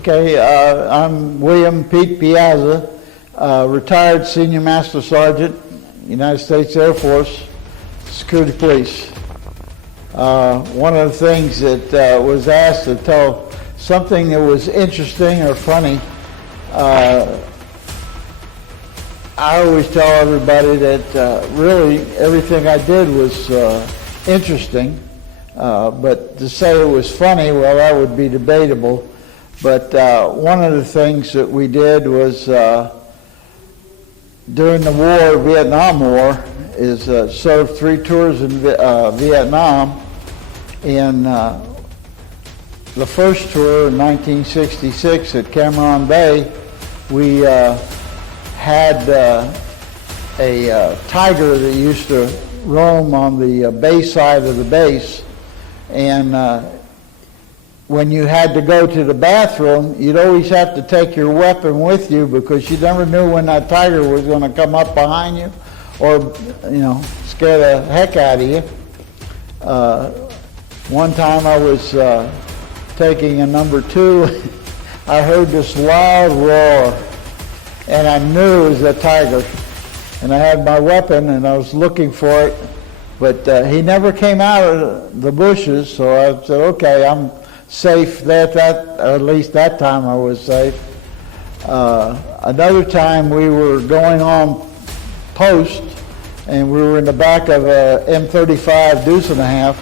Okay, I'm William Pete Piazza, retired Senior Master Sergeant, United States Air Force, Security Police. One of the things that was asked to tell something that was interesting or funny, I always tell everybody that really everything I did was interesting, but to say it was funny, well, that would be debatable. But one of the things that we did was during the war, Vietnam War, is served 3 tours in Vietnam. And the first tour in 1966 at Cam Bay, we had a tiger that used to roam on the bay side of the base. And when you had to go to the bathroom, you'd always have to take your weapon with you because you never knew when that tiger was going to come up behind you or, scare the heck out of you. One time I was taking a number 2. I heard this loud roar, and I knew it was a tiger. And I had my weapon, and I was looking for it, but he never came out of the bushes, so I said, okay, I'm safe or at least that time I was safe. Another time we were going on post, and we were in the back of a M35 deuce and a half,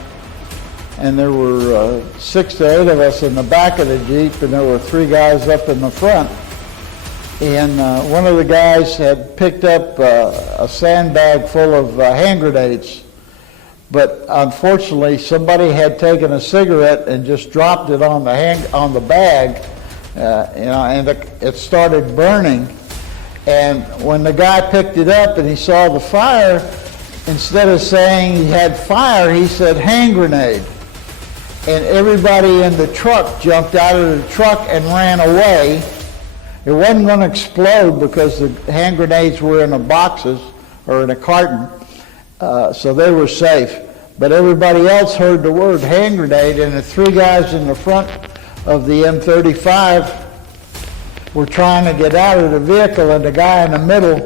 and there were 6 to 8 of us in the back of the Jeep, and there were 3 guys up in the front. And one of the guys had picked up a sandbag full of hand grenades. But unfortunately, somebody had taken a cigarette and just dropped it on the bag, and it started burning. And when the guy picked it up and he saw the fire, instead of saying he had fire, he said hand grenade. And everybody in the truck jumped out of the truck and ran away. It wasn't going to explode because the hand grenades were in the boxes or in a carton. So they were safe. But everybody else heard the word hand grenade, and the 3 guys in the front of the M35 were trying to get out of the vehicle, and the guy in the middle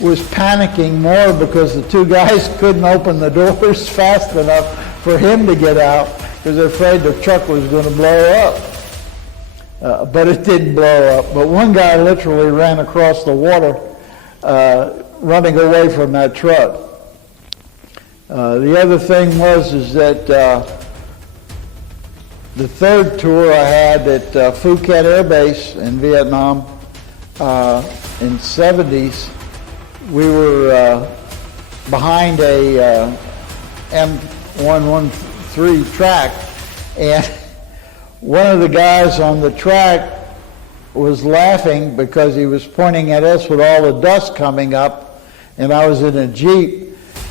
was panicking more because the 2 guys couldn't open the doors fast enough for him to get out because they're afraid the truck was going to blow up. But it didn't blow up. But one guy literally ran across the water running away from that truck. The other thing is that the 3rd tour I had at Phuket Air Base in Vietnam in the 70s, we were behind a M113 track, and one of the guys on the track was laughing because he was pointing at us with all the dust coming up, and I was in a Jeep.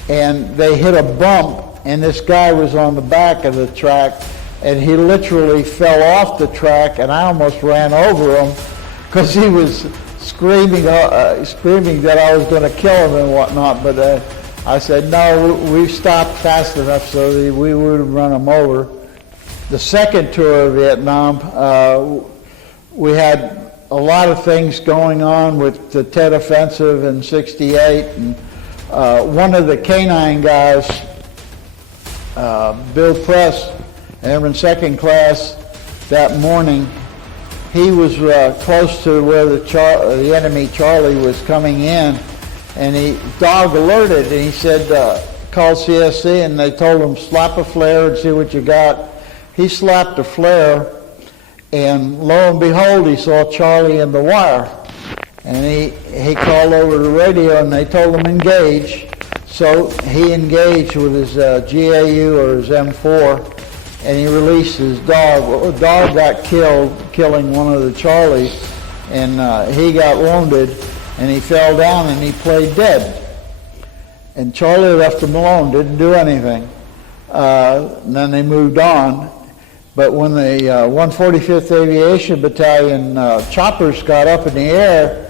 And they hit a bump, and this guy was on the back of the track, and he literally fell off the track, and I almost ran over him because he was screaming that I was going to kill him and whatnot. But I said, no, we stopped fast enough so we wouldn't run him over. The 2nd tour of Vietnam, we had a lot of things going on with the Tet Offensive in '68, and one of the K-9 guys, Bill Press, Airman 2nd Class, that morning, he was close to where the enemy Charlie was coming in, and he dog alerted, and he said, call CSC, and they told him, slap a flare and see what you got. He slapped a flare, and lo and behold, he saw Charlie in the wire. And he called over the radio, and they told him engage. So he engaged with his GAU or his M4, and he released his dog. Well, the dog got killed, killing one of the Charlies, and he got wounded, and he fell down, and he played dead. And Charlie left him alone, didn't do anything. And then they moved on. But when the 145th Aviation Battalion choppers got up in the air,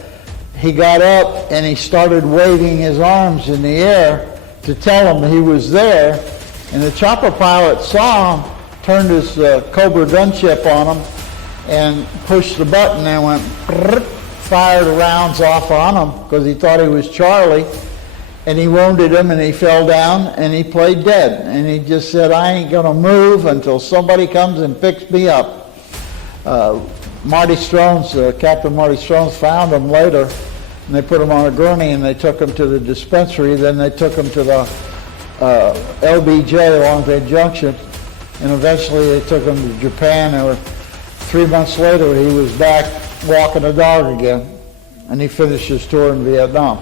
he got up and he started waving his arms in the air to tell them he was there. And the chopper pilot saw him, turned his Cobra gunship on him, and pushed the button and went, fired rounds off on him because he thought he was Charlie, and he wounded him and he fell down and he played dead. And he just said, I ain't gonna move until somebody comes and picks me up. Marty Strones, Captain Marty Strones found him later, and they put him on a gurney and they took him to the dispensary. Then they took him to the LBJ, Long Bay Junction, and eventually they took him to Japan. And 3 months later he was back walking a dog again, and he finished his tour in Vietnam.